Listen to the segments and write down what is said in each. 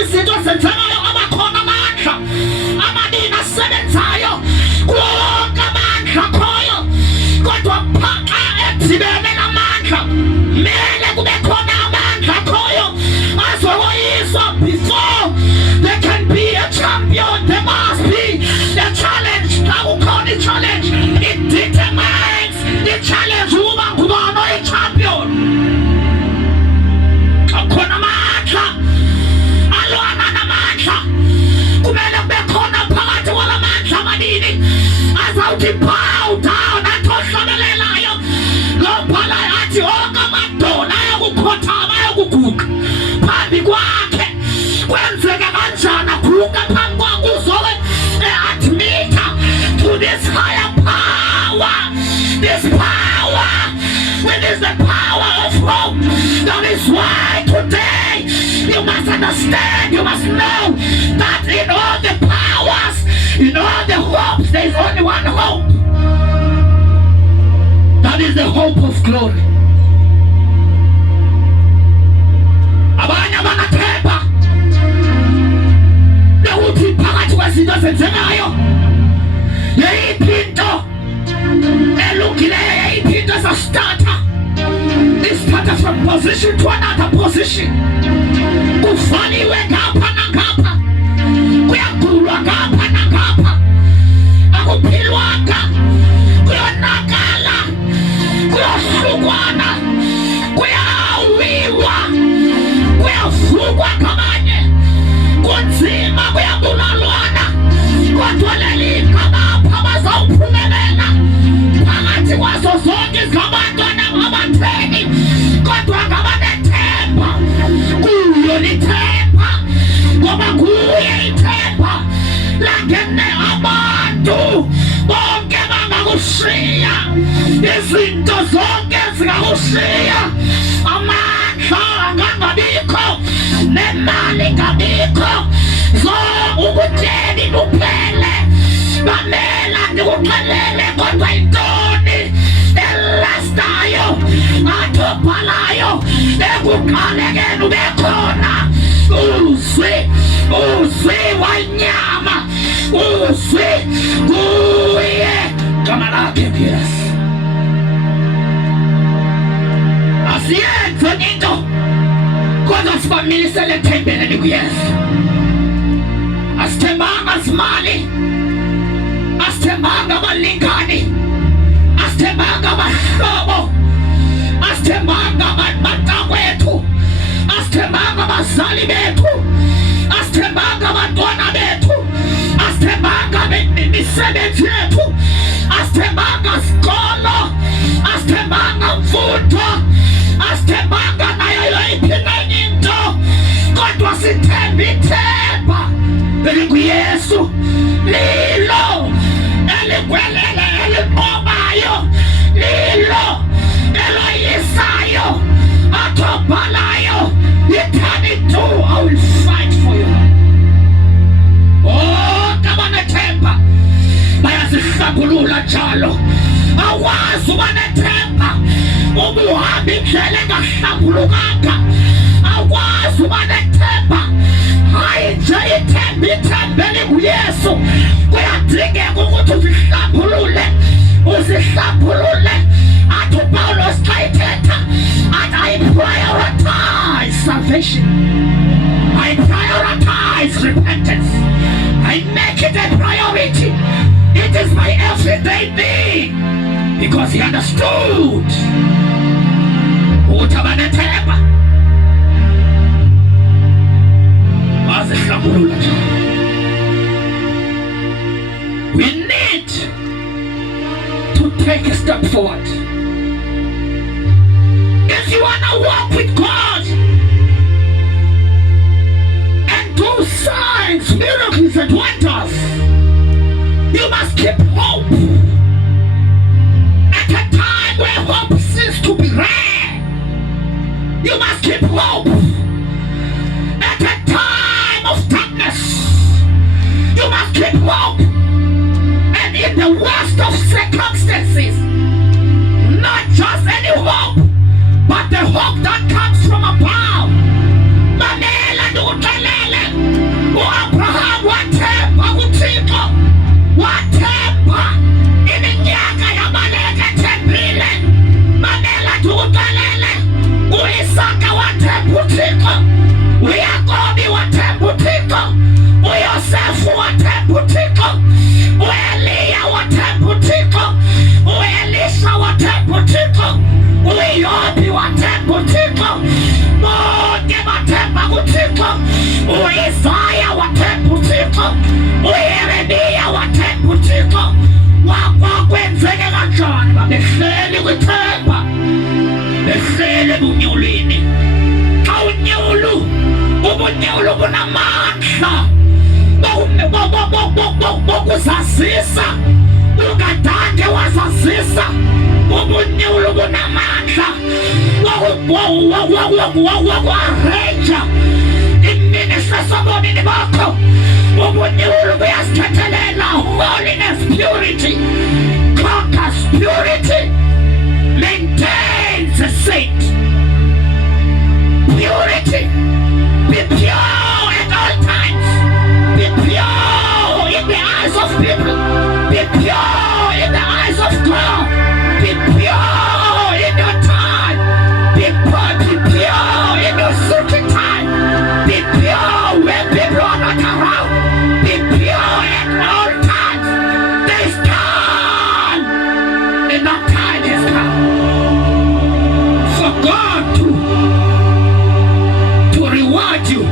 izinto zenzekayo abakhona amandla amanini asebenzayo wonke amandla akhoyo kodwa phaqa edibene namandla mele kube khona amandla akhoyo azoyisa before there can be a champion. There must be a challenge. Akukhona i-challenge, it determines the challenge uba ngubani oyi-champion. Akhona amandla alwana namandla kumele kube khona phakathi kwalamandla amanini azawuthi bow down athohlabelelayo lobhalayo athi onke amadolo ayokukhothama ayokuguqa phambi kwakhe kwenzeke kanjani aguqa phambi kwakhe uzobe e-admita to this higher power, this power which is the power of hope. That is why today you must understand, you must know that in all the powers, in all the hopes, there is only one hope. That is the hope of glory. Abanye banathemba ukuthi phakathi kwezinto ezenzekayo yeyiphinto elungileyo, yeyiphinto esastarta. It starts from position to another position. Kuvaliwe ngapha nangapha, kuyagulwa ngapha nangapha, akuphilwanga, kuyonakala, kuyohlukwana, kuyawiwa, kuyavukwa ngabanye, kunzima, kuyabulalwana, kodwa leli ngabapha bazawuphumelela phakathi kwazo zonke izabantwana abatheni, kodwa ngabanethemba kuyo lithemba, ngoba kuye ithemba langene abantu bonke bangakushiya, izinto zonke zingakushiya, amandla angangabikho, nemali ngabikho, ukutsheni kuphele, mamela ndikuxelele kodwa intoni elastayo athobhalayo ekuqalekeni ubekhona uzwi wanyama, uzwi kuye gama lakhe Yesu. Asiyenze into kodwa sibamilisele ethembeni kuYesu. Asithembanga zimali, asithembanga abalingani, asithembanga abahlobo, asithembanga abantakwethu, asithembanga abazali bethu, asithembanga abantwana bethu, asithembanga imisebenzi yethu, asithembanga sikolo, asithembanga mfundo, asithembanga nayo yonke enye into, kodwa sithemba ithemba elikuYesu, lilo eligwelele, elinqobayo, lilo eloyisayo, athobhalayo. Eternity, I will fight for you. Oh, kabanethemba bayazihlambulula njalo, awazi ubanethemba ubuhamba indlela engahlambulukanga, awazi ubanethemba hayi nje ithembele kuYesu. Kuyadingeka ukuthi uzihlambulule, athi uPawulos xa ethetha athi I prioritize salvation, I prioritize repentance, I make it a priority. It is my everyday thing, because he understood ukuthi abanethemba bazihlambulula njalo. We need to take a step forward. If you want to walk with God and do signs, miracles and wonders, you must keep hope. At a time where hope seems to be rare, you must keep hope. At a time of darkness, you must keep hope. And in the worst of circumstances, not just any hope, but the hope that comes from above. Mamela nukalele U-Isaya wathemba uThixo, uYeremiya wathemba uThixo. Kwakwenzeke kanjani? Babehleli kwithemba, behleli ebunyulwini. Xa unyulu, ubunyulu bunamandla bokuzazisa. UKadade wazazisa. Ubunyulu bunamandla wokuarrange iministry sobomini bakho. Ubunyulu buyasithethelela. Holiness, purity conquers purity, maintains the saint. Purity, be pure at all times. Be pure in the eyes of people. Be pure in the eyes of God. Be pure in your time. Be pure in your searching time. Be pure when people are not around. Be pure at all times. There is time, and that time has come for God to reward you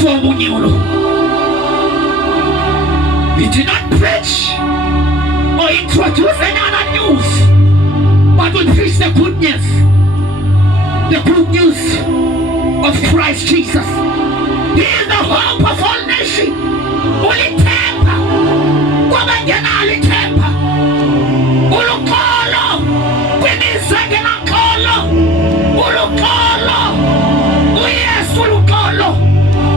for Munyolo. We did not preach or introduce any other news, but we preach the good news. The good news of Christ Jesus. He is the hope of all nations. Ulitemba, kwabangena alitemba. Ulukolo, kwinizenge na kolo. Ulukolo, uyesu ulukolo.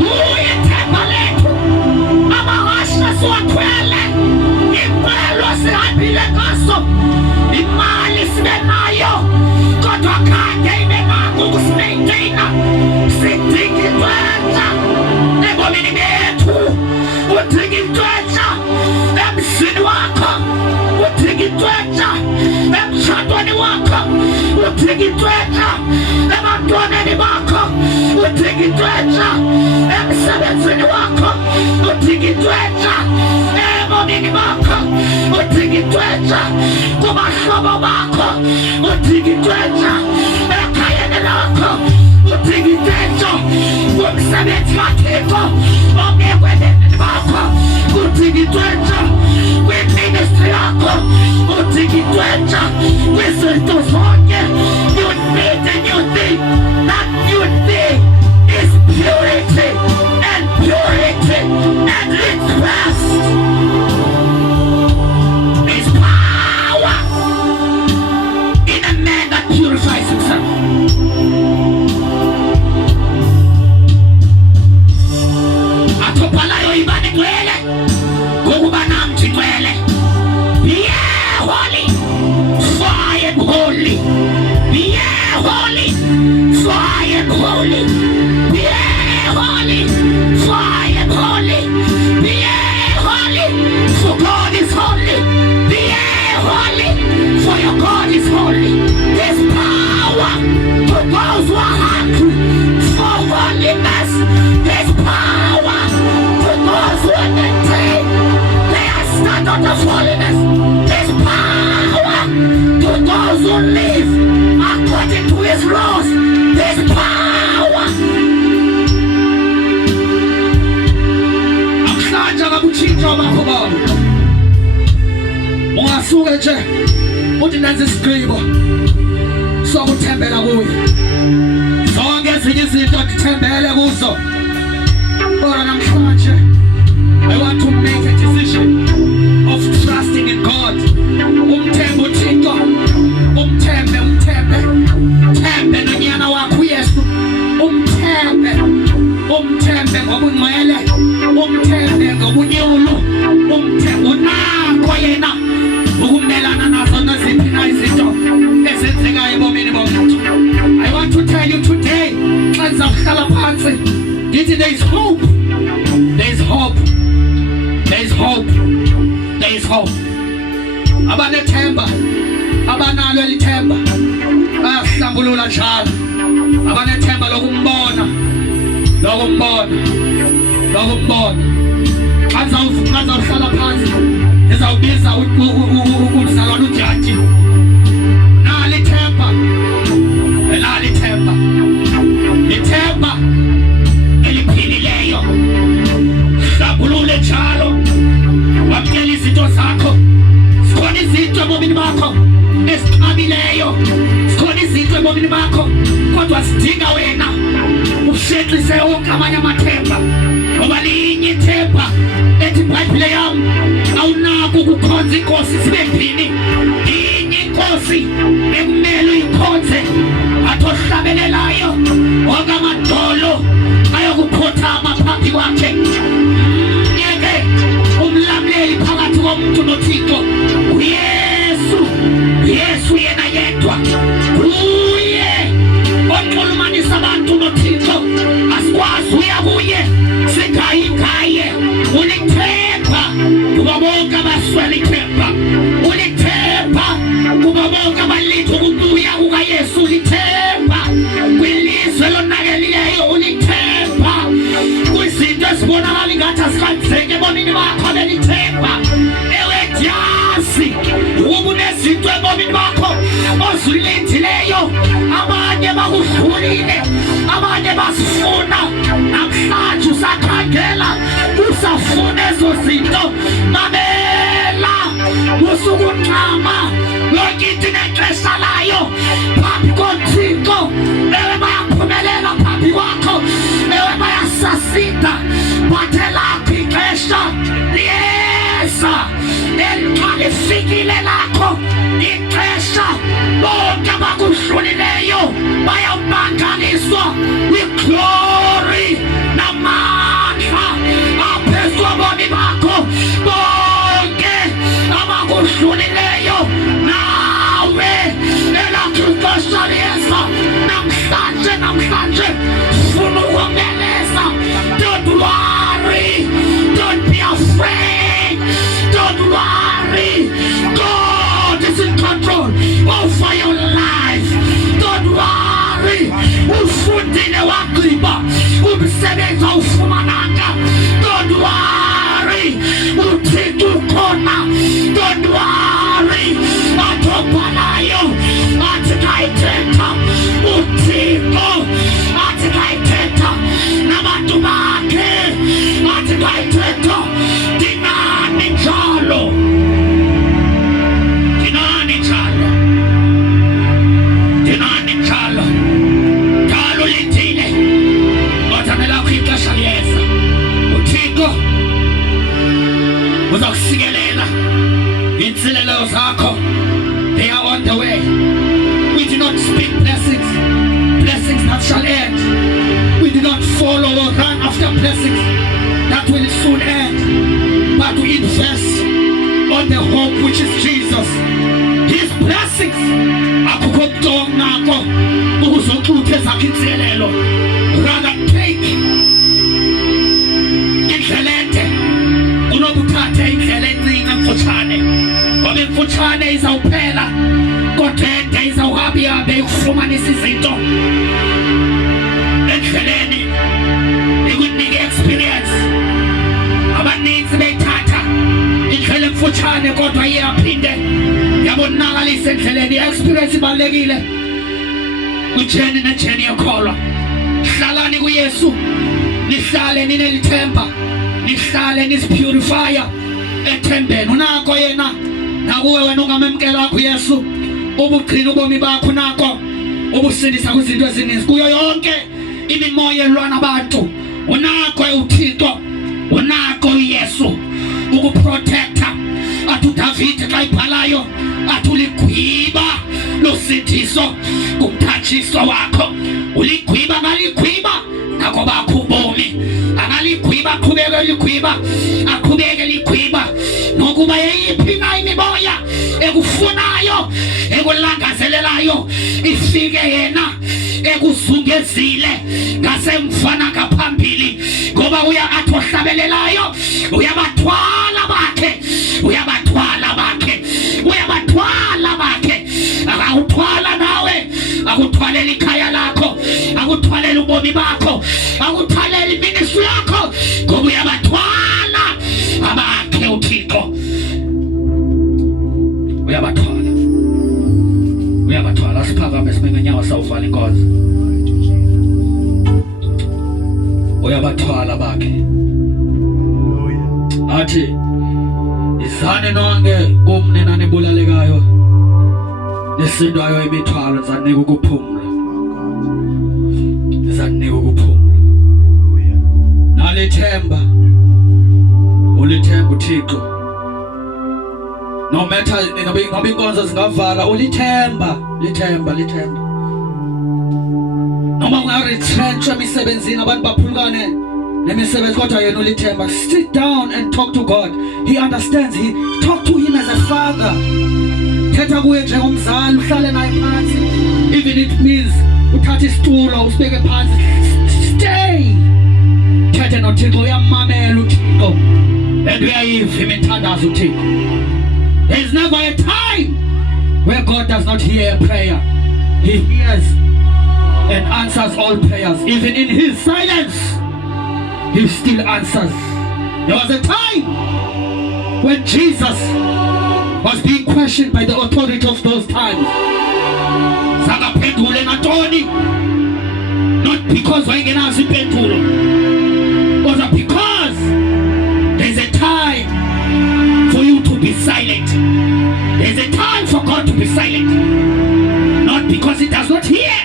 Uyetemba letu. Amahasha suwakwele. Impelo sihambile ngaso. Imali sibenayo. Kodwa kanye imenangu kusimaintaina. Sidingidwenza ebomini bethu. Udingidwenza emsini wakho. Udingidwenza emshadweni wakho. Udingidwenza ebantwaneni bakho. Udingidwenza emsebenzini wakho. Udingidwenza ebomini bakho. Udingidwenza kubahlobo bakho. Udingidwenza ekhayeni lakho. Udingidwenza kumsebenzi wathixo ongekweleni bakho. Udingidwenza kwiministry yakho. Udingidwenza kwizinto zonke. You need a new thing. That new thing is purity and purity and request. Is power in a man that purifies himself. Atopalayo ibani twele, kukubana mti twele. Be holy, for I am holy. Be holy, for I am holy. Be holy, for I am holy. Be holy, for God is holy. Be holy, for your God is holy. There's power to those who are hungry for holiness. There's power to those who are maintained. They are standard of holiness. There's power to those who live according to his laws. There's power. Akusanja kabuchinjwa bakho babo. Ungasuke nje uthi nansi isigqibo sokuthembela kuye. Zonke ezinye izinto ngithembele kuzo. Kodwa namhlanje I want to make a decision of trusting in God. Umthembe uThixo. Umthembe. Thembe nonyana wakho uYesu. Umthembe ngobungcwele. Umthembe ngobunyulu. Umthembe unakho yena ukumelana nazo naziphi na izinto ezenzekayo ebomini bomuntu. I want to tell you today, xa nizawuhlala phansi ngithi there is hope. There is hope. There is hope. There is hope. Abanethemba, abanalo elithemba bayahlambulula njalo. Abanethemba lokumbona. Xa zawuhlala phansi nizawubiza uzalwane uJaji. Nalithemba. Lithemba ebomini bakho kodwa sidinga wena ushetlise onke amanye amathemba ngoba linye ithemba ethi iBhayibhile yami awunako ukukhonza inkosi sibembini linye inkosi ekumele uyikhonze athohlabelelayo onke amadolo ayokukhothama phambi kwakhe yeke umlamleli phakathi komuntu noThixo Yesu yena yedwa kuye onxulumanisa abantu noThixo asikwazi uya kuye singaye ulithemba kuba bonke abaswele ithemba ulithemba kuba bonke abalinda ukubuya kukaYesu ulithemba kwilizwe lonakelileyo ulithemba kwizinto ezibonakala ingathi azikhanzeke ebomini bakho belithemba ewe dyasi ukuba unezinto ebomini bakho ozilindileyo abanye bakudlulile abanye basifuna namhlanje usakhangela usafuna ezo zinto mamela usukunqama yonke into inexesha layo phambi koThixo ewe bayaphumelela phambi kwakho ewe bayasasinda bathe lakho ixesha liyeza elifikile lakho ixesha bonke abakudlulileyo bayamangaliswa iglory namandla aphezu kobomi bakho bonke abakudlulileyo nawe elakho ixesha liyeza namhlanje funa ukomeleza. Don't worry, don't be afraid, don't worry, God is in control over your life. Don't worry, ufundile wagqiba umsebenzi awufumananga. Don't worry, uThixo ukhona. Don't worry, athobhalayo athi kayithetha uThixo athi kayithetha nabantu bakhe athi kayithetha dinani njalo njalo lithile othamela lakho ixesha liyeza uThixo uzakusikelela insilelo zakho. They are on the way. We do not speak blessings that shall end. We do not follow or run after blessings that will soon end, but we invest on the hope which is Jesus. His blessings rather take indlelende unobuthathe indlela encane emfutshane ngoba emfutshane izawuphela kodwa ende izawuhabihabe ikufumanisa izinto endleleni ikunike experience. Abaninzi beyithatha indlela emfutshane kodwa iyaphinde yabonakalisa endleleni. Experience ibalulekile kujeni nejeni yokholwa. Hlalani kuYesu, nihlale ninelithemba, nihlale nisipurifier ethembeni. Unako yena nakuwe wena ungamemkela wakho Yesu ubugcina ubomi bakho nako ubusindisa kwizinto ezininzi kuyo yonke imimoya elwana abantu. Unako uThixo, unako uYesu ukuprotecta. Athu David xa ibhalayo athi uligwiba losithiso kumthatshiso wakho. Uligwiba ngaligwiba nako bakho ubomi. Angaligwiba aqhubeke ligwiba, aqhubeke ligwiba nokuba yeyiphi na imimoya ekufunayo ekulangazelelayo ifike yena ekuzungezile ngasemva nangaphambili ngoba uyakathohlabelelayo. Uyabathwala bakhe akuthwala nawe, akuthwalela ikhaya lakho, akuthwalela ubomi bakho, akuthwalela iministry yakho ngoba uyabathwala abakhe uThixo. Uyabathwala siphakame sibe ngenyawo sawuvala inkosi. Uyabathwala bakhe athi izane nonke kumnena nebulalekayo esindayo imithwalo zanika ukuphumula, zanika ukuphumula. Nalithemba ulithemba uThixo, no matter ngabe inkonzo zingavala, ulithemba, lithemba. Noma ungaretrench emisebenzini abantu baphulukane nemisebenzi kodwa yena ulithemba. Sit down and talk to God. He understands. He talk to him as a father. Thetha kuye njengomzali, uhlale naye phansi. Even it means uthatha isitulo usibeke phansi. Stay. Thethe noThixo, uyamamela uThixo. And uyayiva imithandazo uThixo. There is never a time where God does not hear a prayer. He hears and answers all prayers. Even in his silence, he still answers. There was a time when Jesus was being questioned by the authority of those times. Not because but because there's a time for you to be silent. There's a time for God to be silent. Not because he does not hear,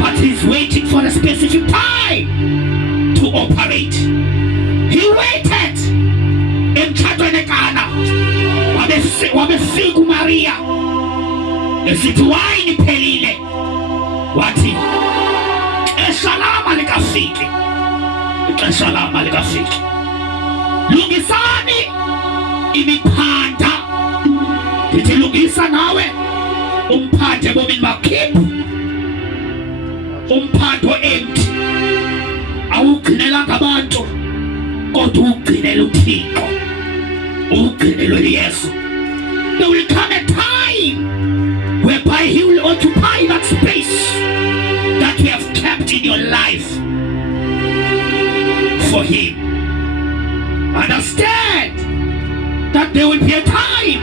but he's waiting for a specific time to operate. He waited in Chadwenekana. Wabefika Maria esithi wayini phelile, wathi ixesha lama likafiki, lungisani imiphanda. Ndithi lungisa nawe umphande ebomini bakho, umphando empty awugcinelanga abantu kodwa ugcinele uThixo, ugcinele Yesu. There will come a time whereby he will occupy that space that you have kept in your life for him. Understand that there will be a time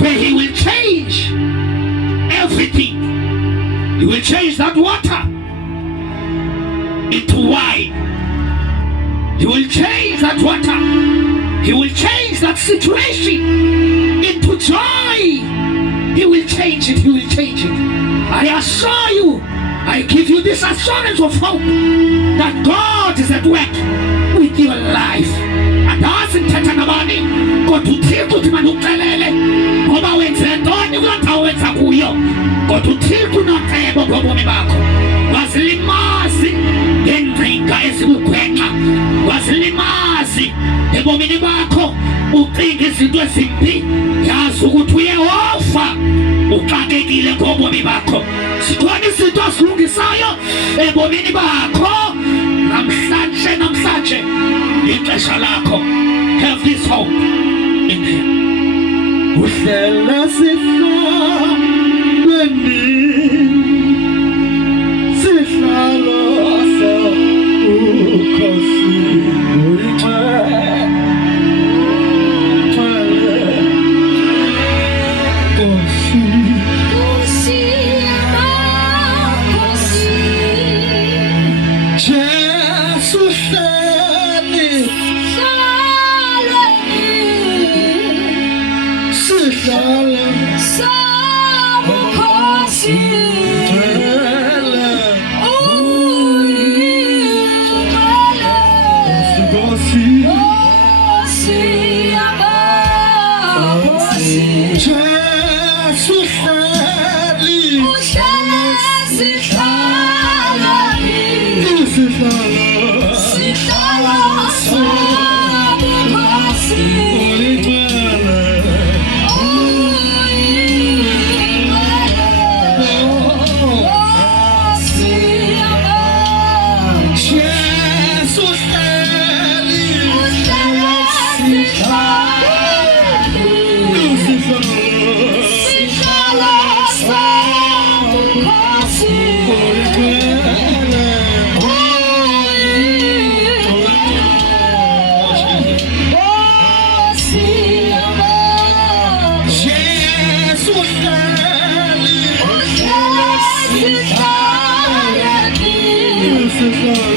where he will change everything. He will change that water into wine. He will change that water. He will change that situation into joy. He will change it. He will change it. I assure you, I give you this assurance of hope that God is at work with your life. And doesn't touch anybody. God to take you to Manukalele. Oba wenze ndoni kulanta wenza kuyo. God to take you not able to go back. Wasilimazi ngendringa esibukweka. Wasilimazi ebomini bakho ucinga izinto ezimbi. Yazi ukuthi uyehofa uxakekile ngobomi bakho. Sikhona izinto ezilungisayo ebomini bakho. Namhlanje ixesha lakho. Have this hope in him. Uhlela sihlabeni sihlalo sakukhosi This is